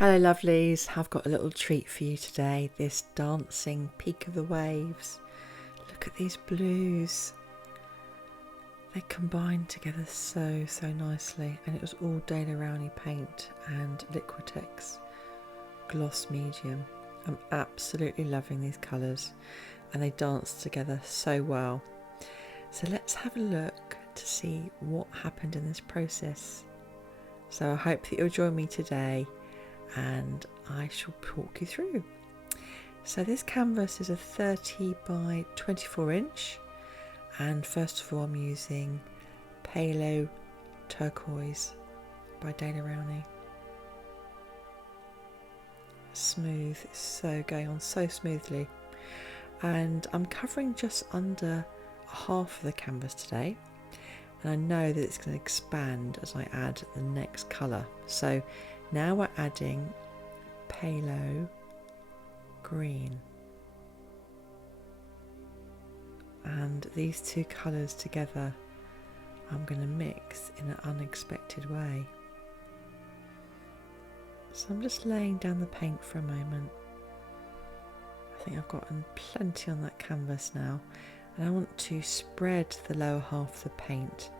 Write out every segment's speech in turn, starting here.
Hello lovelies, I've got a little treat for you today, this dancing peak of the waves. Look at these blues. They combine together so nicely, and it was all Daler Rowney paint and Liquitex gloss medium. I'm absolutely loving these colours and they dance together so well. So let's have a look to see what happened in this process. So I hope that you'll join me today and I shall talk you through. So this canvas is a 30 by 24 inch, and first of all I'm using Phthlo Turquoise by Daler Rowney. Smooth, it's so going on so smoothly, and I'm covering just under half of the canvas today, and I know that it's going to expand as I add the next colour. So now we're adding Phthlo green, and these two colours together I'm going to mix in an unexpected way. So I'm just laying down the paint for a moment. I think I've gotten plenty on that canvas now, and I want to spread the lower half of the paint.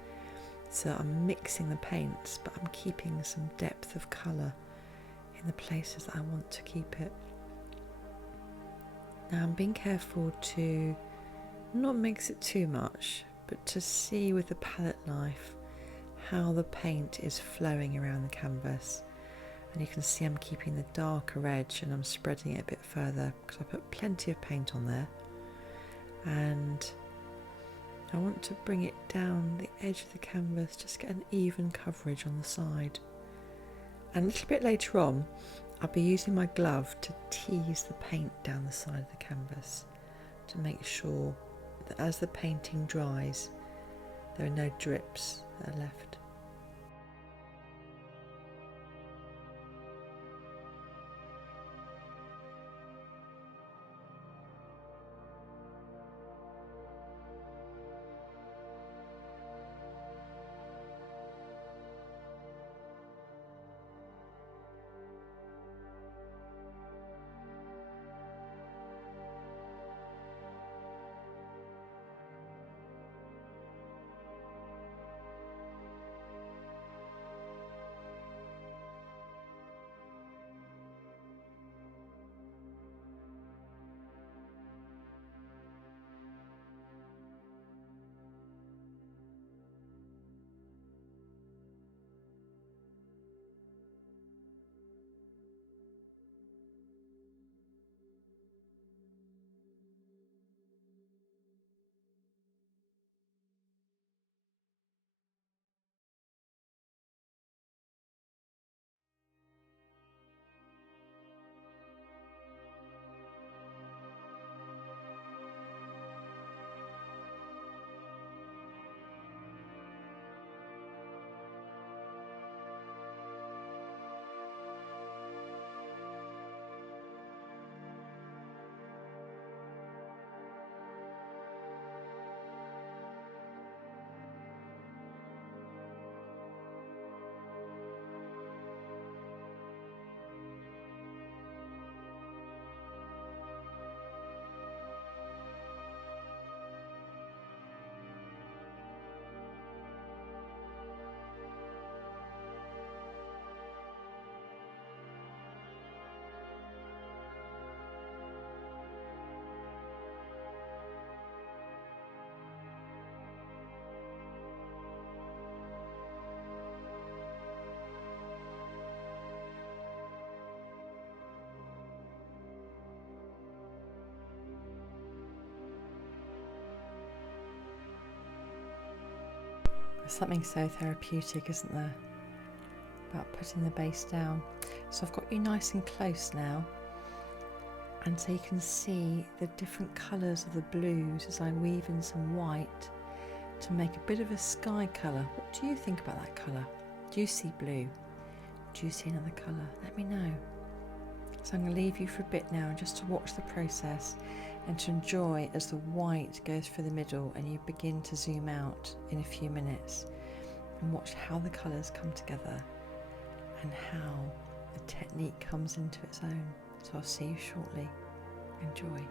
So I'm mixing the paints, but I'm keeping some depth of colour in the places that I want to keep it. Now I'm being careful to not mix it too much, but to see with the palette knife how the paint is flowing around the canvas. And you can see I'm keeping the darker edge and I'm spreading it a bit further because I put plenty of paint on there. And I want to bring it down the edge of the canvas, just get an even coverage on the side. And a little bit later on, I'll be using my glove to tease the paint down the side of the canvas to make sure that as the painting dries, there are no drips that are left. There's something so therapeutic, isn't there, about putting the base down. So I've got you nice and close now, and so you can see the different colours of the blues as I weave in some white to make a bit of a sky colour. What do you think about that colour? Do you see blue? Do you see another colour? Let me know. So I'm going to leave you for a bit now just to watch the process and to enjoy as the white goes through the middle and you begin to zoom out in a few minutes, and watch how the colours come together and how the technique comes into its own. So I'll see you shortly. Enjoy.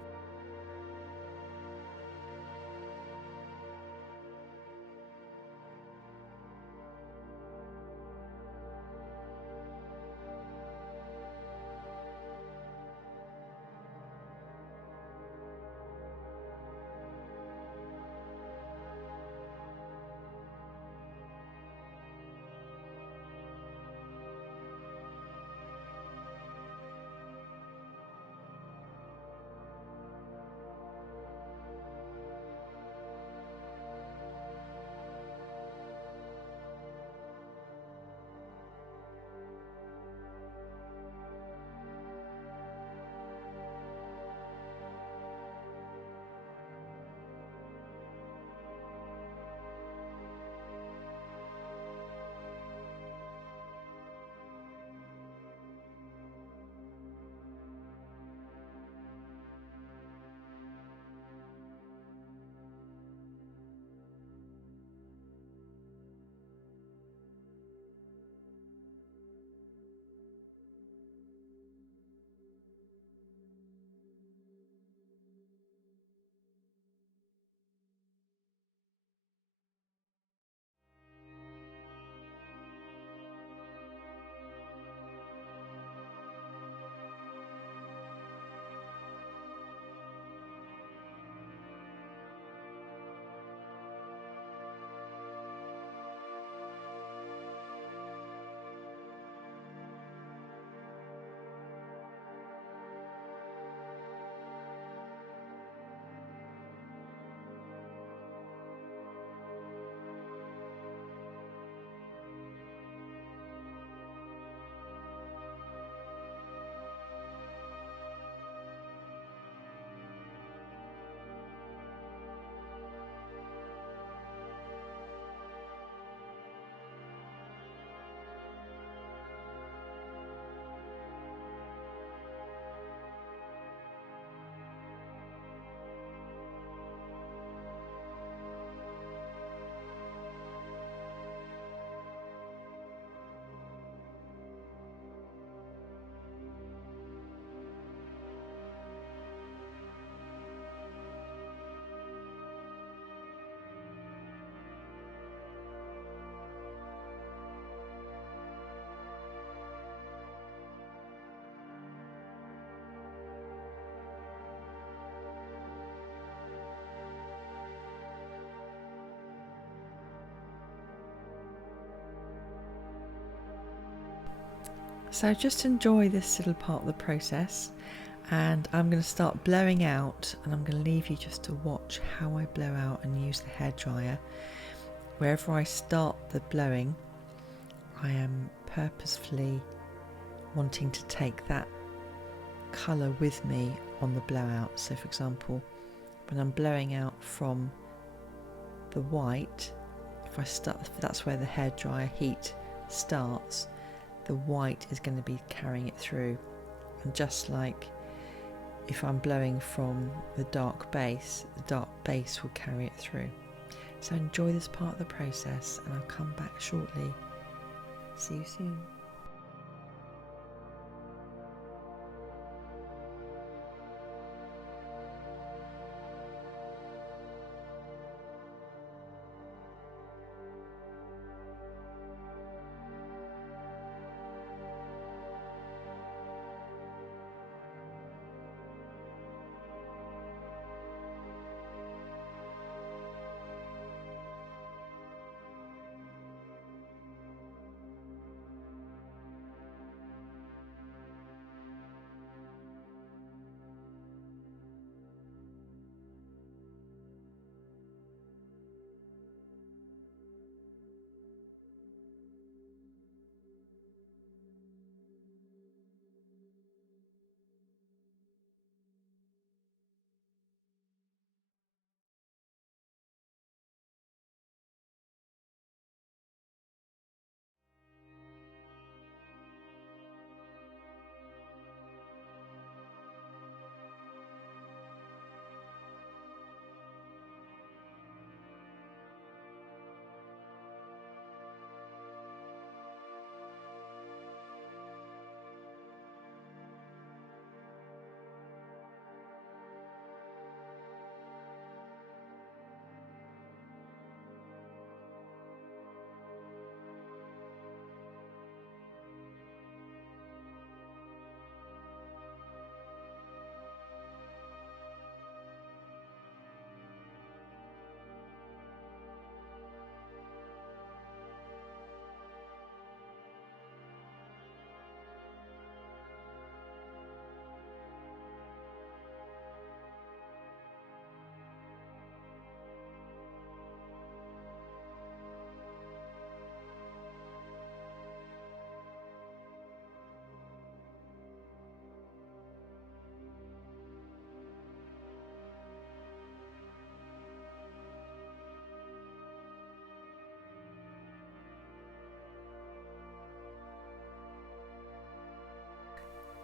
So just enjoy this little part of the process, and I'm going to start blowing out, and I'm going to leave you just to watch how I blow out and use the hairdryer. Wherever I start the blowing, I am purposefully wanting to take that colour with me on the blowout. So for example, when I'm blowing out from the white, if that's where the hairdryer heat starts, the white is going to be carrying it through. And just like if I'm blowing from the dark base will carry it through. So enjoy this part of the process, and I'll come back shortly. See you soon.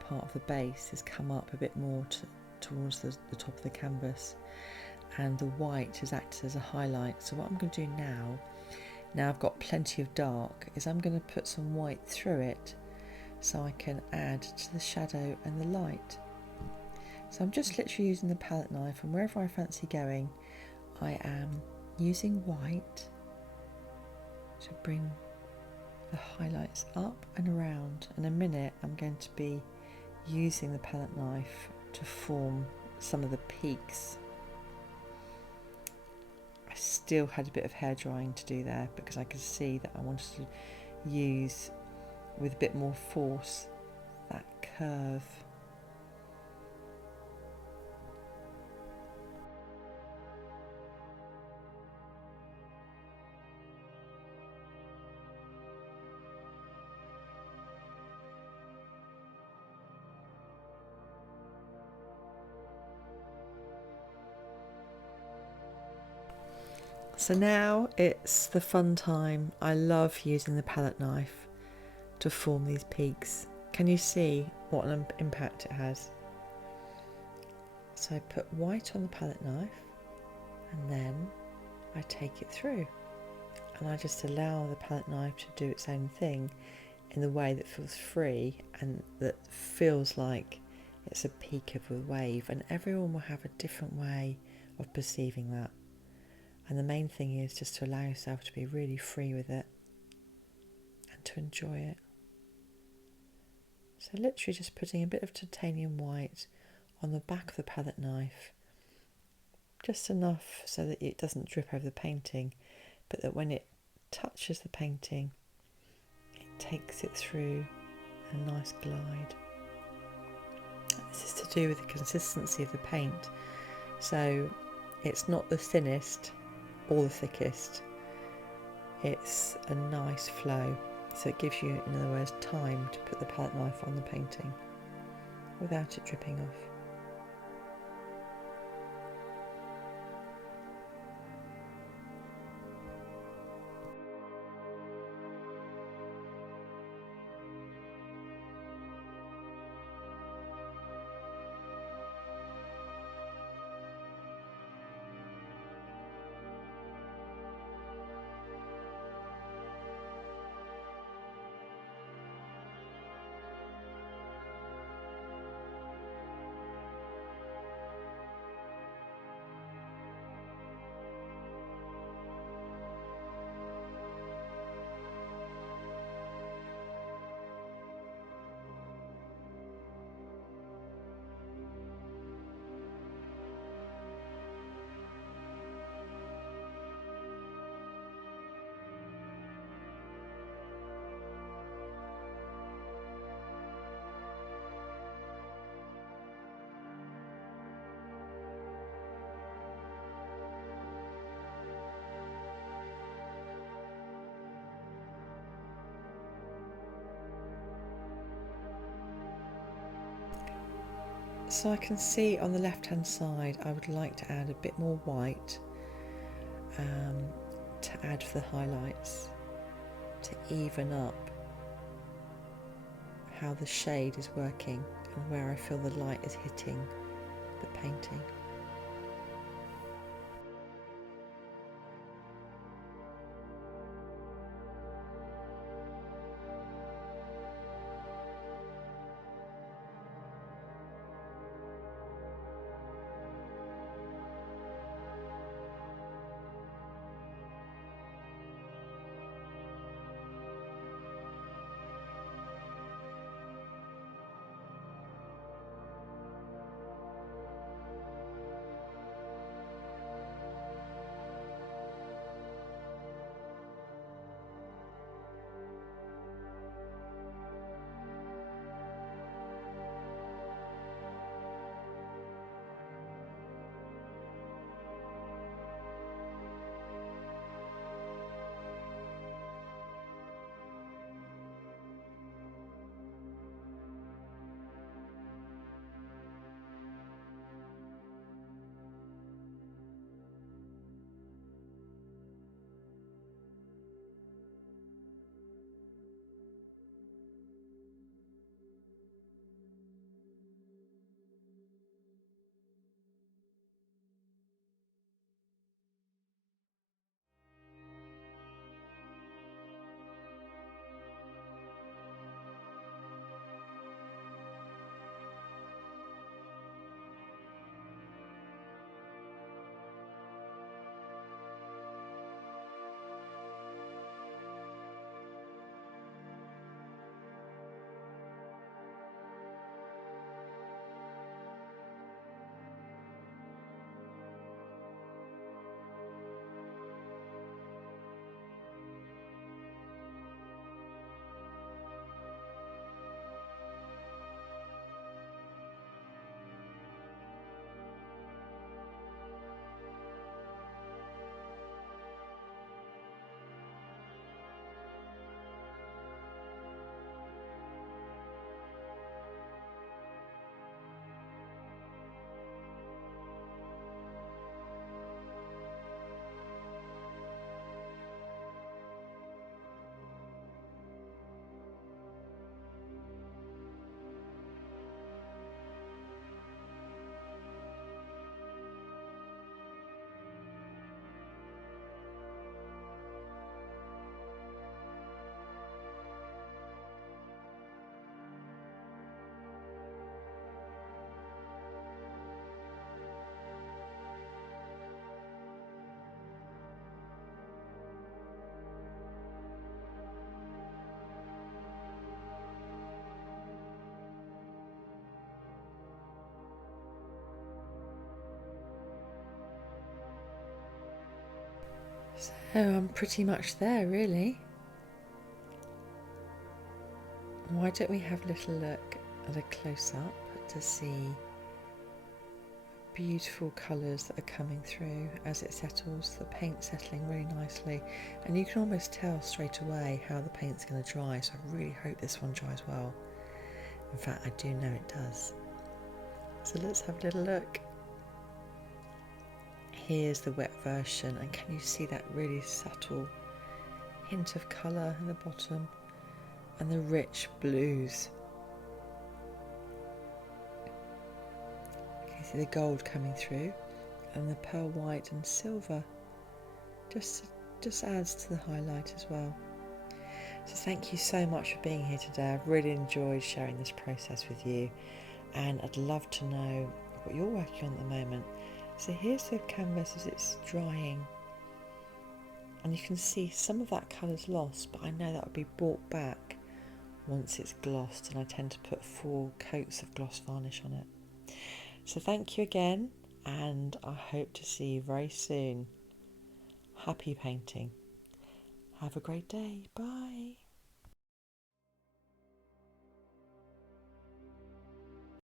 part of the base has come up a bit more towards the top of the canvas, and the white has acted as a highlight. So what I'm going to do now I've got plenty of dark, is I'm going to put some white through it so I can add to the shadow and the light. So I'm just literally using the palette knife, and wherever I fancy going, I am using white to bring the highlights up and around. In a minute I'm going to be using the palette knife to form some of the peaks. I still had a bit of hair drying to do there because I could see that I wanted to use with a bit more force that curve. So now it's the fun time. I love using the palette knife to form these peaks. Can you see what an impact it has? So I put white on the palette knife, and then I take it through, and I just allow the palette knife to do its own thing in the way that feels free and that feels like it's a peak of a wave, and everyone will have a different way of perceiving that. And the main thing is just to allow yourself to be really free with it and to enjoy it. So literally just putting a bit of titanium white on the back of the palette knife, just enough so that it doesn't drip over the painting, but that when it touches the painting, it takes it through a nice glide. This is to do with the consistency of the paint. So it's not the thinnest or the thickest, it's a nice flow, so it gives you, in other words, time to put the palette knife on the painting without it dripping off. So I can see on the left hand side I would like to add a bit more white to add for the highlights, to even up how the shade is working and where I feel the light is hitting the painting. So I'm pretty much there, really. Why don't we have a little look at a close-up to see beautiful colours that are coming through as it settles, the paint settling really nicely, and you can almost tell straight away how the paint's going to dry, so I really hope this one dries well. In fact, I do know it does. So let's have a little look. Here's the wet version, and can you see that really subtle hint of colour in the bottom and the rich blues? You see the gold coming through, and the pearl white and silver just adds to the highlight as well. So thank you so much for being here today. I've really enjoyed sharing this process with you, and I'd love to know what you're working on at the moment. So here's the canvas as it's drying, and you can see some of that colour's lost, but I know that will be brought back once it's glossed, and I tend to put 4 coats of gloss varnish on it. So thank you again, and I hope to see you very soon. Happy painting. Have a great day. Bye.